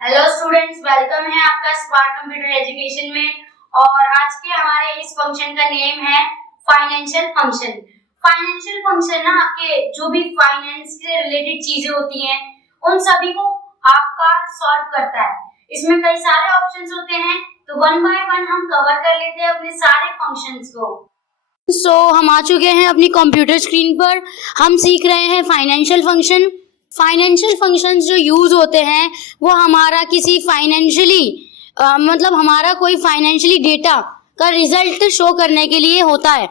Hello students, welcome है आपका smart computer education में। और आज के हमारे इस फंक्शन का नेम है फाइनेंशियल फंक्शन। फाइनेंशियल फंक्शन ना आपके जो भी फाइनेंस से रिलेटेड चीजें होती हैं उन सभी को आपका सॉल्व करता है। इसमें कई सारे ऑप्शंस होते हैं, तो वन बाय वन हम कवर कर लेते हैं अपने सारे फंक्शंस को। हम आ चुके हैं अपनी कंप्यूटर स्क्रीन पर। हम सीख रहे हैं फाइनेंशियल फंक्शन। फाइनेंशियल फंक्शंस जो यूज होते हैं वो हमारा किसी फाइनेंशियली मतलब हमारा कोई फाइनेंशियली डेटा का रिजल्ट शो करने के लिए होता है।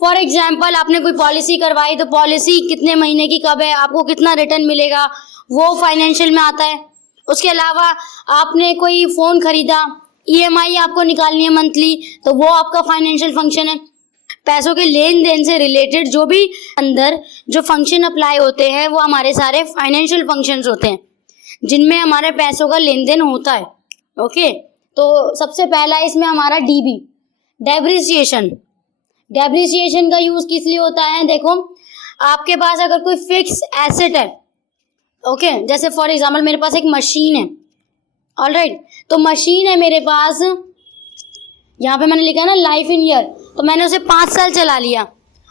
फॉर एग्जाम्पल, आपने कोई पॉलिसी करवाई तो पॉलिसी कितने महीने की कब है, आपको कितना रिटर्न मिलेगा, वो फाइनेंशियल में आता है। उसके अलावा आपने कोई फ़ोन खरीदा, EMI आपको निकालनी है मंथली, तो वो आपका फाइनेंशियल फंक्शन है। पैसों के लेन देन से रिलेटेड जो भी अंदर जो फंक्शन अप्लाई होते हैं वो हमारे सारे फाइनेंशियल फंक्शंस होते हैं जिनमें हमारे पैसों का लेन देन होता है। ओके, तो सबसे पहला इसमें हमारा DB, डेप्रिसिएशन। डेप्रिसिएशन का यूज किस लिए होता है? देखो, आपके पास अगर कोई फिक्स एसेट है, ओके, जैसे फॉर एग्जाम्पल मेरे पास एक मशीन है, ऑलराइट, तो मशीन है मेरे पास, यहाँ पे मैंने लिखा है ना लाइफ इन ईयर, तो मैंने उसे 5 साल चला लिया,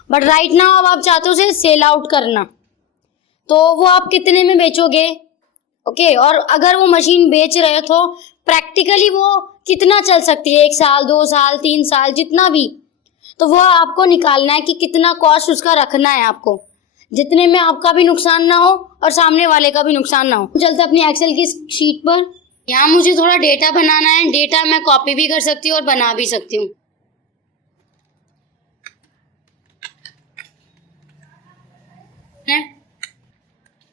बट राइट नाउ अब आप चाहते हो उसे सेल आउट करना, तो वो आप कितने में बेचोगे? ओके, और अगर वो मशीन बेच रहे हो तो प्रैक्टिकली वो कितना चल सकती है, 1 साल, 2 साल, 3 साल, जितना भी, तो वो आपको निकालना है कि कितना कॉस्ट उसका रखना है आपको, जितने में आपका भी नुकसान ना हो और सामने वाले का भी नुकसान ना हो। चलते अपनी एक्सेल की शीट पर। यहाँ मुझे थोड़ा डेटा बनाना है। डेटा मैं कॉपी भी कर सकती हूँ और बना भी सकती हूँ।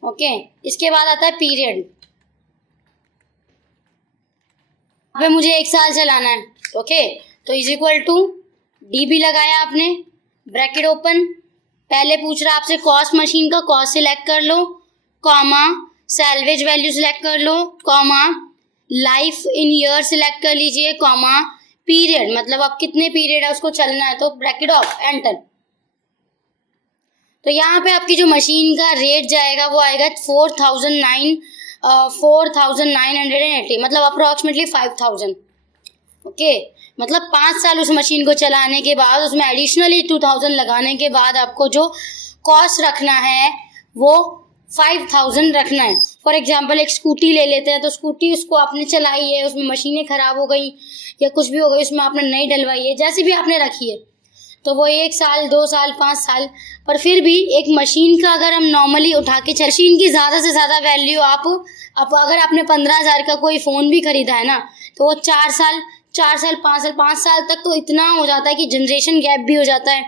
ओके, इसके बाद आता है पीरियड। पे मुझे 1 साल चलाना है। ओके, तो इज इक्वल टू DB लगाया आपने, ब्रैकेट ओपन, पहले पूछ रहा आपसे कॉस्ट, मशीन का कॉस्ट सिलेक्ट कर लो, कॉमा, सैलवेज वैल्यू सिलेक्ट कर लो, comma, life in year select कर लीजिए, कॉमा, पीरियड मतलब आप कितने पीरियड है उसको चलना है, तो ब्रैकेट ऑफ, एंटर। तो यहाँ पे आपकी जो मशीन का रेट जाएगा वो आएगा 4,980, मतलब अप्रोक्सीमेटली 5,000। ओके, मतलब 5 साल उस मशीन को चलाने के बाद उसमें एडिशनली 2,000 लगाने के बाद आपको जो कॉस्ट रखना है वो 5,000 रखना है। फॉर एग्जाम्पल एक स्कूटी ले लेते हैं, तो स्कूटी उसको आपने चलाई है, उसमें मशीनें खराब हो गई या कुछ भी हो गई, उसमें आपने नई डलवाई है, जैसे भी आपने रखी है, तो वो 1 साल, 2 साल, 5 साल, पर फिर भी एक मशीन का अगर हम नॉर्मली उठा के मशीन की ज़्यादा से ज़्यादा वैल्यू आप अगर आपने 15,000 का कोई फ़ोन भी खरीदा है ना, तो वो 4 साल, 5 साल तक तो इतना हो जाता है कि जनरेशन गैप भी हो जाता है,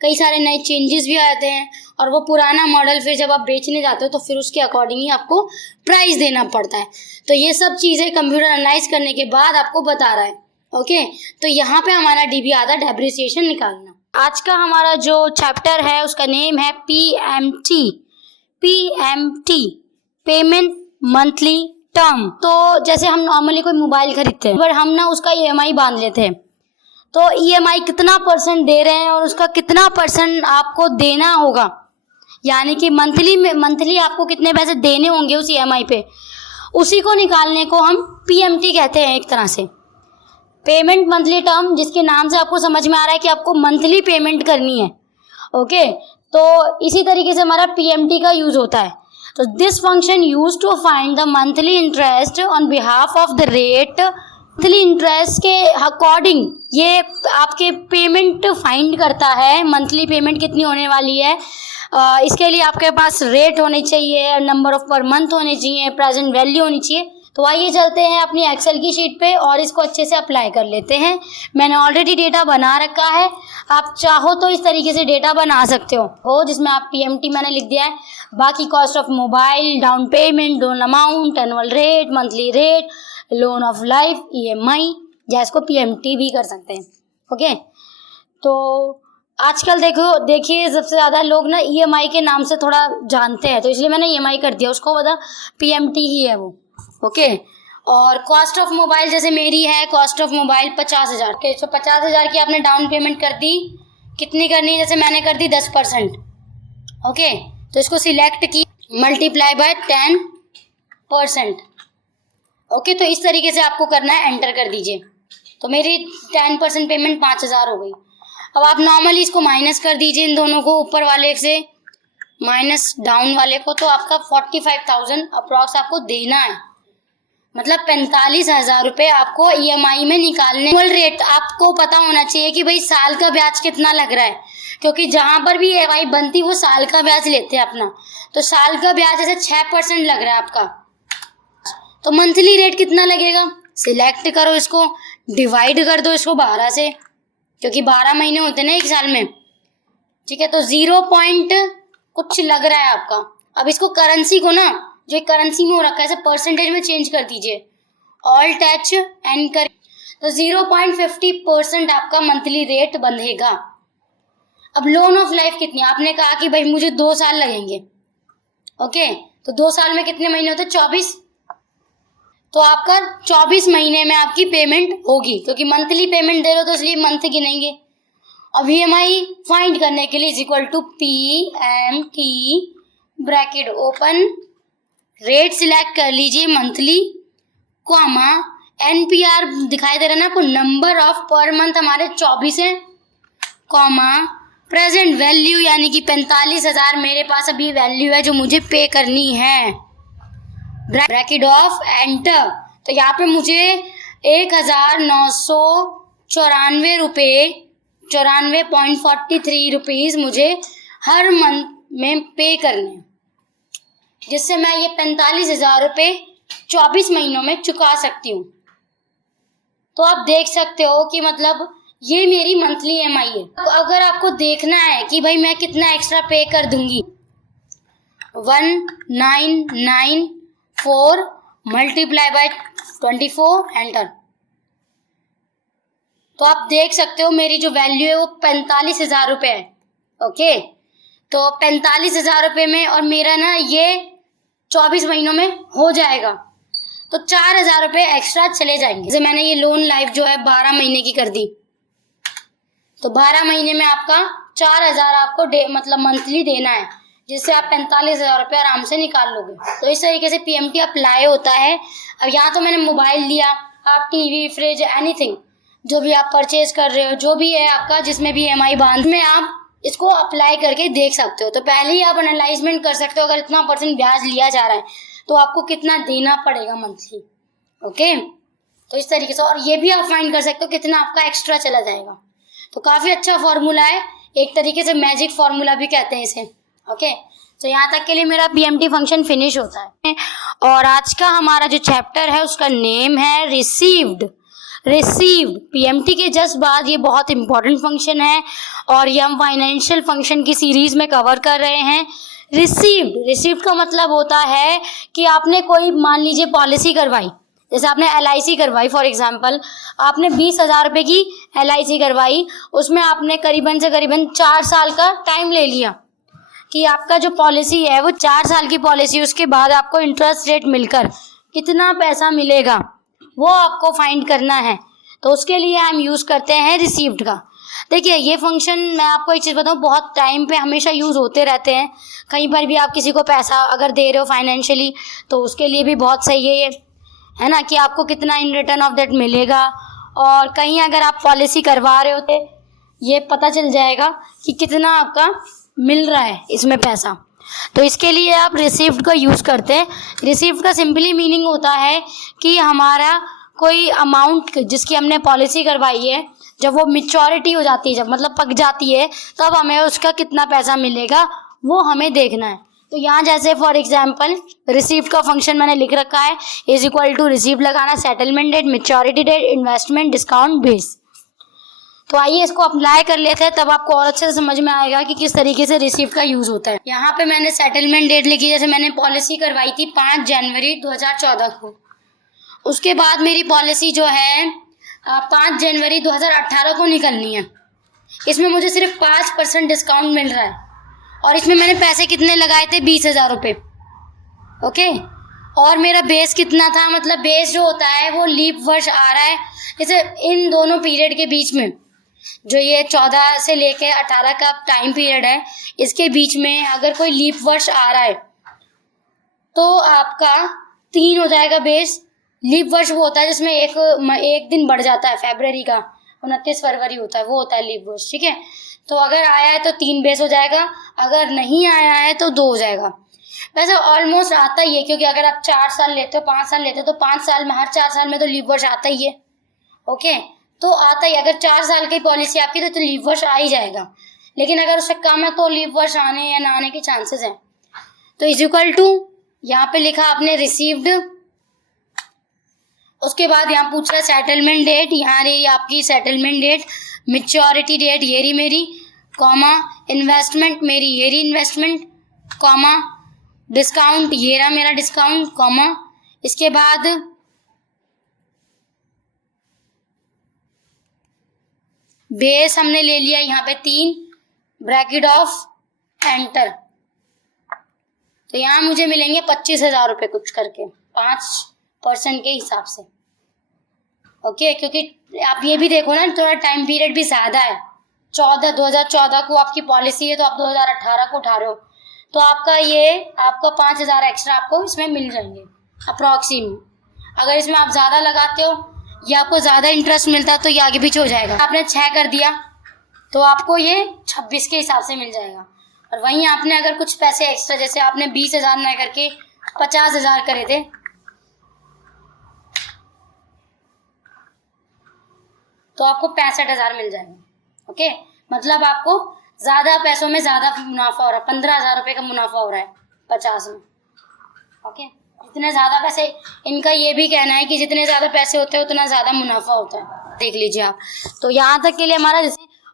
कई सारे नए चेंजेस भी आते हैं, और वो पुराना मॉडल फिर जब आप बेचने जाते हो तो फिर उसके अकॉर्डिंग ही आपको प्राइस देना पड़ता है। तो ये सब चीज़ें कंप्यूटर एनालाइज करने के बाद आपको बता रहा है। ओके, तो यहाँ पे हमारा DB आता है डेप्रिसिएशन निकालना। आज का हमारा जो चैप्टर है उसका नेम है PMT, पेमेंट मंथली टर्म। तो जैसे हम नॉर्मली कोई मोबाइल खरीदते हैं, पर हम ना उसका EMI बांध लेते हैं, तो EMI कितना % दे रहे हैं और उसका कितना % आपको देना होगा, यानी कि मंथली आपको कितने पैसे देने होंगे उस EMI पे, उसी को निकालने को हम PMT कहते हैं। एक तरह से पेमेंट मंथली टर्म, जिसके नाम से आपको समझ में आ रहा है कि आपको मंथली पेमेंट करनी है। ओके, तो इसी तरीके से हमारा PMT का यूज होता है। तो this function use to find the monthly interest on behalf of the rate. Monthly interest के अकॉर्डिंग ये आपके पेमेंट फाइंड करता है, मंथली पेमेंट कितनी होने वाली है। इसके लिए आपके पास रेट होने चाहिए, नंबर ऑफ पर मंथ होने चाहिए, प्रेजेंट वैल्यू होनी चाहिए। तो आइए चलते हैं अपनी एक्सेल की शीट पे और इसको अच्छे से अप्लाई कर लेते हैं। मैंने ऑलरेडी डेटा बना रखा है, आप चाहो तो इस तरीके से डेटा बना सकते हो जिसमें आप PMT मैंने लिख दिया है, बाकी cost of mobile, down payment, loan amount, annual rate, monthly rate, loan of life, EMI, या इसको PMT भी कर सकते हैं। ओके, तो आजकल देखिए सबसे ज़्यादा लोग ना EMI के नाम से थोड़ा जानते हैं, तो इसलिए मैंने EMI कर दिया, उसको बता PMT ही है वो। ओके, और कॉस्ट ऑफ मोबाइल जैसे मेरी है, कॉस्ट ऑफ मोबाइल 50,000 के, तो 50,000 की आपने डाउन पेमेंट कर दी, कितनी करनी है, जैसे मैंने कर दी 10%। ओके, तो इसको सिलेक्ट की, मल्टीप्लाई बाय 10%। ओके, तो इस तरीके से आपको करना है, एंटर कर दीजिए। तो मेरी 10% पेमेंट 5,000 हो गई। अब आप नॉर्मली इसको माइनस कर दीजिए, इन दोनों को ऊपर वाले से माइनस डाउन वाले को, तो आपका 45,000 अप्रॉक्स आपको देना है। मतलब 45,000 रुपये आपको EMI में निकालने। एनुअल रेट आपको पता होना चाहिए कि भाई साल का ब्याज कितना लग रहा है, क्योंकि जहाँ पर भी EMI बनती वो साल का ब्याज लेते हैं अपना। तो साल का ब्याज जैसे 6% लग रहा है आपका, तो मंथली रेट कितना लगेगा, सिलेक्ट करो इसको, डिवाइड कर दो इसको 12 से, क्योंकि 12 महीने होते हैं ना एक साल में। ठीक है, तो 0 पॉइंट कुछ लग रहा है आपका। अब इसको करेंसी को ना, जो करेंसी में हो रखा है, ऐसे परसेंटेज में चेंज कर दीजिए, ऑल्ट टच एंड कर, तो 0.50% आपका मंथली रेट बंधेगा। अब लोन ऑफ लाइफ कितनी, आपने कहा कि भाई मुझे 2 साल लगेंगे। ओके, तो 2 साल में कितने महीने होते हैं, 24। तो आपका 24 महीने में आपकी पेमेंट होगी, क्योंकि मंथली पेमेंट दे रहे हो तो इसलिए मंथ गिनेंगे। अब EMI फाइंड करने के लिए is equal to PMT bracket open, rate select कर लीजिए मंथली, कॉमा NPR दिखाई दे रहा है ना आपको, नंबर ऑफ पर मंथ हमारे 24 है, कॉमा प्रेजेंट वैल्यू यानी कि 45,000 मेरे पास अभी वैल्यू है जो मुझे पे करनी है, ब्रैकेट ऑफ एंटर। तो यहाँ पे मुझे 1,994 रुपये 94.43 रुपीज़ मुझे हर मंथ में पे करने हैं, जिससे मैं ये 45,000 रुपये 24 महीनों में चुका सकती हूँ। तो आप देख सकते हो कि मतलब ये मेरी मंथली EMI है। अगर आपको देखना है कि भाई मैं कितना एक्स्ट्रा पे कर दूंगी, 1994 मल्टीप्लाई बाय 24 एंटर, तो आप देख सकते हो मेरी जो वैल्यू है वो 45,000 रुपये है। ओके, तो 45,000 रुपये में, और मेरा ना ये 24 महीनों में हो जाएगा, तो 4,000 रुपये एक्स्ट्रा चले जाएंगे। जैसे मैंने ये लोन लाइफ जो है 12 महीने की कर दी, तो 12 महीने में आपका 4,000 आपको मतलब मंथली देना है, जिससे आप 45,000 रुपये आराम से निकाल लोगे। तो इस तरीके से PMT अप्लाई होता है। अब यहाँ तो मैंने मोबाइल लिया, आप TV, फ्रिज, एनीथिंग जो भी आप परचेज कर रहे हो, जो भी है आपका जिसमें भी EMI बांध में, आप इसको अप्लाई करके देख सकते हो। तो पहले ही आप एनालाइजमेंट कर सकते हो, अगर इतना % ब्याज लिया जा रहा है तो आपको कितना देना पड़ेगा मंथली। ओके, तो इस तरीके से, और ये भी आप फाइंड कर सकते हो कितना आपका एक्स्ट्रा चला जाएगा। तो काफ़ी अच्छा फॉर्मूला है, एक तरीके से मैजिक फॉर्मूला भी कहते हैं इसे। ओके, तो यहाँ तक के लिए मेरा PMT फंक्शन फिनिश होता है। और आज का हमारा जो चैप्टर है उसका नेम है रिसीव्ड। PMT के जस्ट बाद ये बहुत इंपॉर्टेंट फंक्शन है, और ये हम फाइनेंशियल फंक्शन की सीरीज में कवर कर रहे हैं। रिसीव्ड का मतलब होता है कि आपने कोई, मान लीजिए पॉलिसी करवाई, जैसे आपने LIC करवाई, फॉर एग्जांपल आपने 20,000 रुपये की LIC करवाई, उसमें आपने करीबन से करीबन 4 साल का टाइम ले लिया कि आपका जो पॉलिसी है वो 4 साल की पॉलिसी, उसके बाद आपको इंटरेस्ट रेट मिलकर कितना पैसा मिलेगा वो आपको फाइंड करना है। तो उसके लिए हम यूज़ करते हैं रिसीव्ड का। देखिए ये फंक्शन, मैं आपको एक चीज़ बताऊँ, बहुत टाइम पे हमेशा यूज़ होते रहते हैं। कहीं पर भी आप किसी को पैसा अगर दे रहे हो फाइनेंशियली, तो उसके लिए भी बहुत सही है ये, है ना, कि आपको कितना इन रिटर्न ऑफ दैट मिलेगा। और कहीं अगर आप पॉलिसी करवा रहे हो तो ये पता चल जाएगा कि कितना आपका मिल रहा है इसमें पैसा। तो इसके लिए आप रिसीव्ड का यूज़ करते हैं। रिसीव्ड का सिंपली मीनिंग होता है कि हमारा कोई अमाउंट जिसकी हमने पॉलिसी करवाई है, जब वो मैच्योरिटी हो जाती है, जब मतलब पक जाती है, तब हमें उसका कितना पैसा मिलेगा वो हमें देखना है। तो यहाँ जैसे फॉर एग्जांपल रिसीव्ड का फंक्शन मैंने लिख रखा है, इज इक्वल टू रिसीव्ड लगाना, settlement date, maturity date, investment, discount base. तो आइए इसको अप्लाई कर लेते हैं, तब आपको और अच्छे से समझ में आएगा कि किस तरीके से रिसीव्ड का यूज़ होता है। यहाँ पे मैंने सेटलमेंट डेट लिखी, जैसे मैंने पॉलिसी करवाई थी 5 जनवरी 2014 को, उसके बाद मेरी पॉलिसी जो है 5 जनवरी 2018 को निकलनी है। इसमें मुझे सिर्फ 5% डिस्काउंट मिल रहा है, और इसमें मैंने पैसे कितने लगाए थे, 20,000 रुपये। ओके, और मेरा बेस कितना था, मतलब बेस जो होता है वो लीप वर्ष आ रहा है, जैसे इन दोनों पीरियड के बीच में, जो ये 14 से लेके 18 का टाइम पीरियड है, इसके बीच में अगर कोई लीप वर्ष आ रहा है तो आपका 3 हो जाएगा बेस, लीप वर्ष वो होता है जिसमें एक दिन बढ़ जाता है, फरवरी का 29 फरवरी होता है, वो होता है लीप वर्ष, ठीक है। तो अगर आया है तो 3 बेस हो जाएगा, अगर नहीं आया है तो 2 हो जाएगा। वैसे ऑलमोस्ट आता ही है, क्योंकि अगर आप 4 साल लेते हो, 5 साल लेते हो, तो 5 साल में, हर 4 साल में तो लीप वर्ष आता ही है। ओके, तो आता ही, अगर 4 साल की पॉलिसी आपकी तो लीप वर्ष आ ही जाएगा। लेकिन अगर उससे कम है तो लीप वर्ष आने या ना आने के चांसेस हैं। तो इज इक्वल टू, यहाँ पे लिखा आपने रिसीव्ड, उसके बाद यहाँ पूछ रहा है सेटलमेंट डेट, यहाँ रही आपकी सेटलमेंट डेट, मैच्योरिटी डेट ये रही मेरी, कॉमा इन्वेस्टमेंट मेरी ये रही इन्वेस्टमेंट, कॉमा डिस्काउंट ये रहा मेरा डिस्काउंट, कॉमा इसके बाद बेस हमने ले लिया यहाँ पे 3, ब्रैकेट ऑफ एंटर। तो यहाँ मुझे मिलेंगे 25,000 रुपये कुछ करके 5% के हिसाब से। ओके, क्योंकि आप ये भी देखो ना, थोड़ा टाइम पीरियड भी ज़्यादा है। 2014 को आपकी पॉलिसी है, तो आप 2018 को उठा रहे हो, तो आपका 5,000 एक्स्ट्रा आपको इसमें मिल जाएंगे अप्रॉक्सीमेट। अगर इसमें आप ज़्यादा लगाते हो या आपको ज़्यादा इंटरेस्ट मिलता है तो ये आगे पीछे हो जाएगा। आपने 6 कर दिया तो आपको ये 26 के हिसाब से मिल जाएगा। और वहीं आपने अगर कुछ पैसे एक्स्ट्रा, जैसे आपने 20,000 ना करके 50,000 करे थे, तो आपको 65,000 मिल जाएगा। ओके, मतलब आपको ज़्यादा पैसों में ज़्यादा मुनाफा हो रहा है, 15,000 रुपये का मुनाफा हो रहा है 50 में। ओके, जितने ज़्यादा पैसे, इनका ये भी कहना है कि जितने ज़्यादा पैसे होते हैं उतना ज़्यादा मुनाफा होता है, देख लीजिए आप। तो यहाँ तक के लिए हमारा,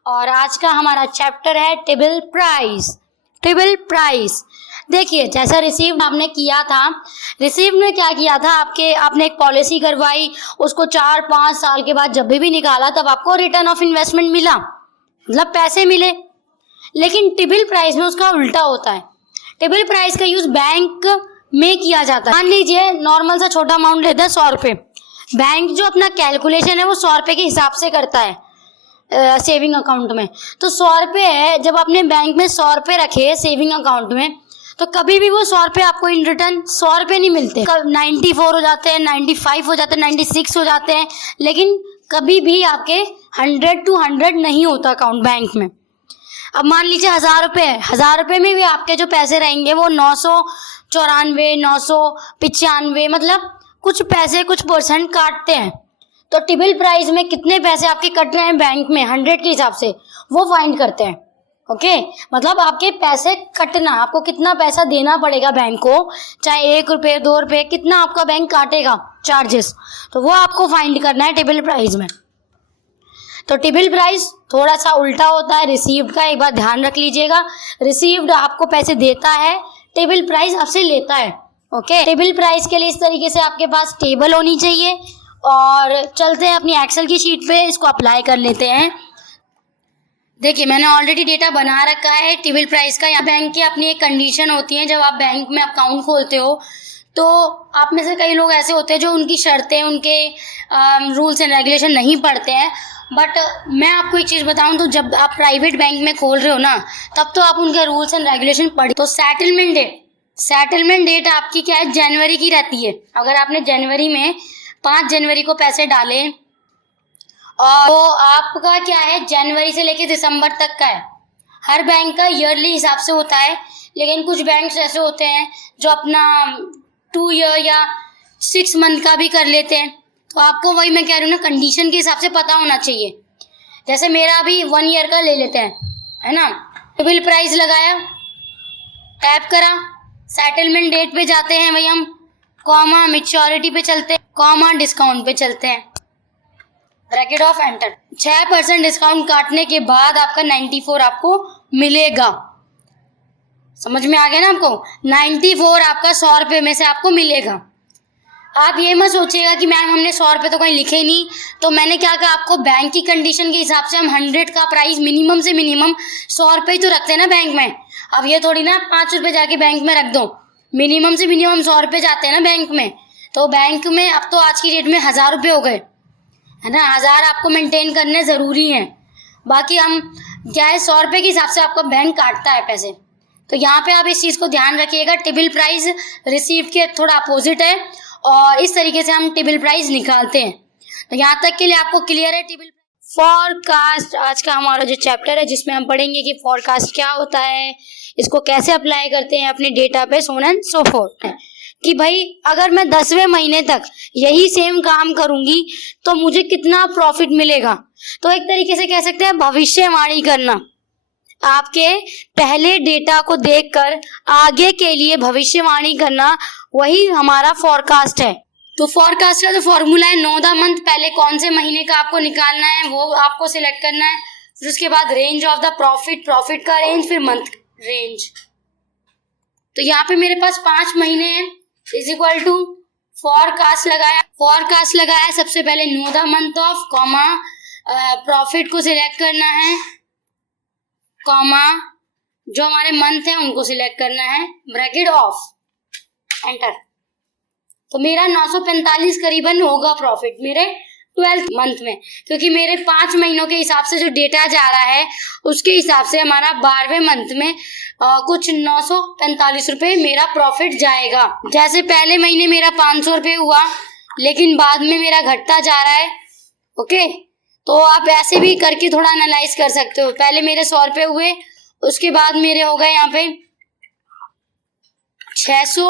और आज का हमारा चैप्टर है टेबल प्राइस। टेबल प्राइस देखिए, जैसा रिसीव आपने किया था, रिसीव ने क्या किया था, आपने एक पॉलिसी करवाई, उसको 4-5 साल के बाद जब भी निकाला तब आपको रिटर्न ऑफ इन्वेस्टमेंट मिला, मतलब पैसे मिले। लेकिन टेबल प्राइस में उसका उल्टा होता है। टेबल प्राइस का यूज बैंक में किया जाता है। मान लीजिए नॉर्मल सा छोटा अमाउंट लेता है 100 रुपये, बैंक जो अपना कैलकुलेशन है वो 100 रुपये के हिसाब से करता है सेविंग अकाउंट में। तो 100 रुपये है, जब आपने बैंक में 100 रुपये रखे सेविंग अकाउंट में, तो कभी भी वो 100 रुपये आपको इन रिटर्न 100 रुपये नहीं मिलते। 94 हो जाते हैं, 95 हो जाते हैं, 96 हो जाते हैं, लेकिन कभी भी आपके 100 to 100 नहीं होता अकाउंट बैंक में। अब मान लीजिए 1,000 रुपये है, 1,000 रुपये में भी आपके जो पैसे रहेंगे वो 994, 995, मतलब कुछ पैसे, कुछ परसेंट काटते हैं। तो टेबल प्राइस में कितने पैसे आपके कट रहे हैं बैंक में 100 के हिसाब से, वो फाइंड करते हैं। ओके, मतलब आपके पैसे कटना, आपको कितना पैसा देना पड़ेगा बैंक को, चाहे 1 रुपये 2 रुपये, कितना आपका बैंक काटेगा चार्जेस, तो वो आपको फाइंड करना है टेबल प्राइस में। तो टेबल प्राइस थोड़ा सा उल्टा होता है रिसीव्ड का, एक बार ध्यान रख लीजिएगा। रिसीव्ड आपको पैसे देता है, टेबल प्राइस आपसे लेता है। ओके, टेबल प्राइस के लिए इस तरीके से आपके पास टेबल होनी चाहिए। और चलते हैं अपनी एक्सेल की शीट पे, इसको अप्लाई कर लेते हैं। देखिए, मैंने ऑलरेडी डेटा बना रखा है टेबल प्राइस का। यहाँ बैंक की अपनी एक कंडीशन होती है, जब आप बैंक में अकाउंट खोलते हो तो आप में से कई लोग ऐसे होते हैं जो उनकी शर्तें, उनके रूल्स एंड रेगुलेशन नहीं पढ़ते हैं। बट मैं आपको एक चीज़ बताऊं, तो जब आप प्राइवेट बैंक में खोल रहे हो ना, तब तो आप उनके रूल्स एंड रेगुलेशन पढ़। तो सेटलमेंट डेट आपकी क्या है, जनवरी की रहती है। अगर आपने जनवरी में 5 जनवरी को पैसे डाले, और तो आपका क्या है, जनवरी से लेके दिसंबर तक का है। हर बैंक का ईयरली हिसाब से होता है, लेकिन कुछ बैंक्स ऐसे होते हैं जो अपना 2 ईयर या 6 मंथ का भी कर लेते हैं। तो आपको, वही मैं कह रही हूँ ना, कंडीशन के हिसाब से पता होना चाहिए। जैसे मेरा अभी 1 ईयर का ले लेते हैं, है ना। टेबल प्राइस लगाया, टैप करा, सेटलमेंट डेट पे जाते हैं भाई हम, कॉमा मैच्योरिटी पे चलते हैं, कॉमा डिस्काउंट पे चलते हैं, ब्रैकेट ऑफ एंटर। 6% डिस्काउंट काटने के बाद आपका 94 आपको मिलेगा। समझ में आ गया ना आपको, 94 आपका 100 रुपये में से आपको मिलेगा। आप ये मत सोचिएगा कि मैम हमने 100 रुपये तो कहीं लिखे ही नहीं। तो मैंने क्या कहा आपको, बैंक की कंडीशन के हिसाब से हम 100 का प्राइस मिनिमम से मिनिमम 100 रुपये ही तो रखते हैं ना बैंक में। अब ये थोड़ी ना 5 रुपये जाके बैंक में रख दो, मिनिमम से मिनिमम 100 रुपये जाते हैं ना बैंक में। तो बैंक में अब तो आज की डेट में 1,000 रुपये हो गए, है ना। 1,000 आपको मेंटेन करने ज़रूरी हैं। बाकी हम क्या है, 100 रुपये के हिसाब से आपका बैंक काटता है पैसे। तो यहाँ पे आप इस चीज़ को ध्यान रखिएगा। टेबल प्राइस रिसीव के थोड़ा अपोजिट है, और इस तरीके से हम टेबल प्राइस निकालते हैं। तो यहाँ तक के लिए आपको क्लियर है टेबल फॉरकास्ट आज का हमारा जो चैप्टर है, जिसमें हम पढ़ेंगे कि फॉरकास्ट क्या होता है, इसको कैसे अप्लाई करते हैं अपने डेटा पे, so on and so fourth. कि भाई अगर मैं 10वें महीने तक यही सेम काम करूंगी तो मुझे कितना प्रॉफिट मिलेगा। तो एक तरीके से कह सकते हैं भविष्यवाणी करना, आपके पहले डेटा को देखकर आगे के लिए भविष्यवाणी करना, वही हमारा फॉरकास्ट है। तो फॉरकास्ट का जो फॉर्मूला है, नो द मंथ, पहले कौन से महीने का आपको निकालना है वो आपको सिलेक्ट करना है। फिर उसके बाद range of the profit, profit का रेंज, फिर मंथ रेंज। तो यहाँ पे मेरे पास 5 महीने हैं, इज इक्वल टू फॉरकास्ट लगाया। सबसे पहले know the month of, comma, profit को सिलेक्ट करना है, कॉमा, जो हमारे मंथ हैं उनको सिलेक्ट करना है, ब्रैकेट ऑफ, एंटर। तो मेरा 945 करीबन होगा प्रॉफिट मेरे 12th मंथ में, क्योंकि मेरे 5 महीनों के हिसाब से जो डेटा जा रहा है उसके हिसाब से हमारा 12वें मंथ में कुछ 945 रुपये मेरा प्रॉफिट जाएगा। जैसे पहले महीने मेरा 500 रुपये हुआ, लेकिन बाद में मेरा घटता जा रहा है। ओके, तो आप ऐसे भी करके थोड़ा एनालाइज कर सकते हो। पहले मेरे 100 रुपये हुए, उसके बाद मेरे हो गए यहाँ पे 600,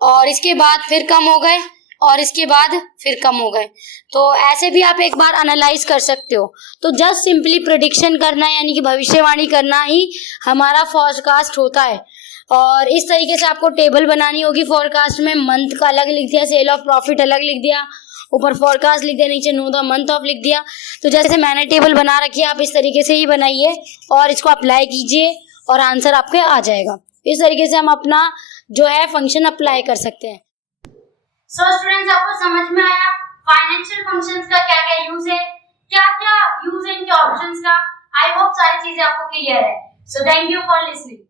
और इसके बाद फिर कम हो गए, और इसके बाद फिर कम हो गए। तो ऐसे भी आप एक बार एनालाइज कर सकते हो। तो जस्ट सिंपली प्रेडिक्शन करना, यानी कि भविष्यवाणी करना ही हमारा फॉरकास्ट होता है। और इस तरीके से आपको टेबल बनानी होगी फॉरकास्ट में। मंथ का अलग लिख दिया, सेल ऑफ प्रॉफिट अलग लिख दिया, ऊपर फॉरकास्ट लिख दिया, नीचे नो द मंथ ऑफ लिख दिया। तो जैसे मैंने टेबल बना रखी है, आप इस तरीके से ही बनाइए और इसको अप्लाई कीजिए और आंसर आपके आ जाएगा। इस तरीके से हम अपना जो है फंक्शन अप्लाई कर सकते हैं। सो स्टूडेंट्स, आपको समझ में आया फाइनेंशियल फंक्शंस का क्या क्या यूज है, क्या क्या यूज है इनके ऑप्शंस का। आई होप सारी चीजें आपको क्लियर है। So thank you for listening.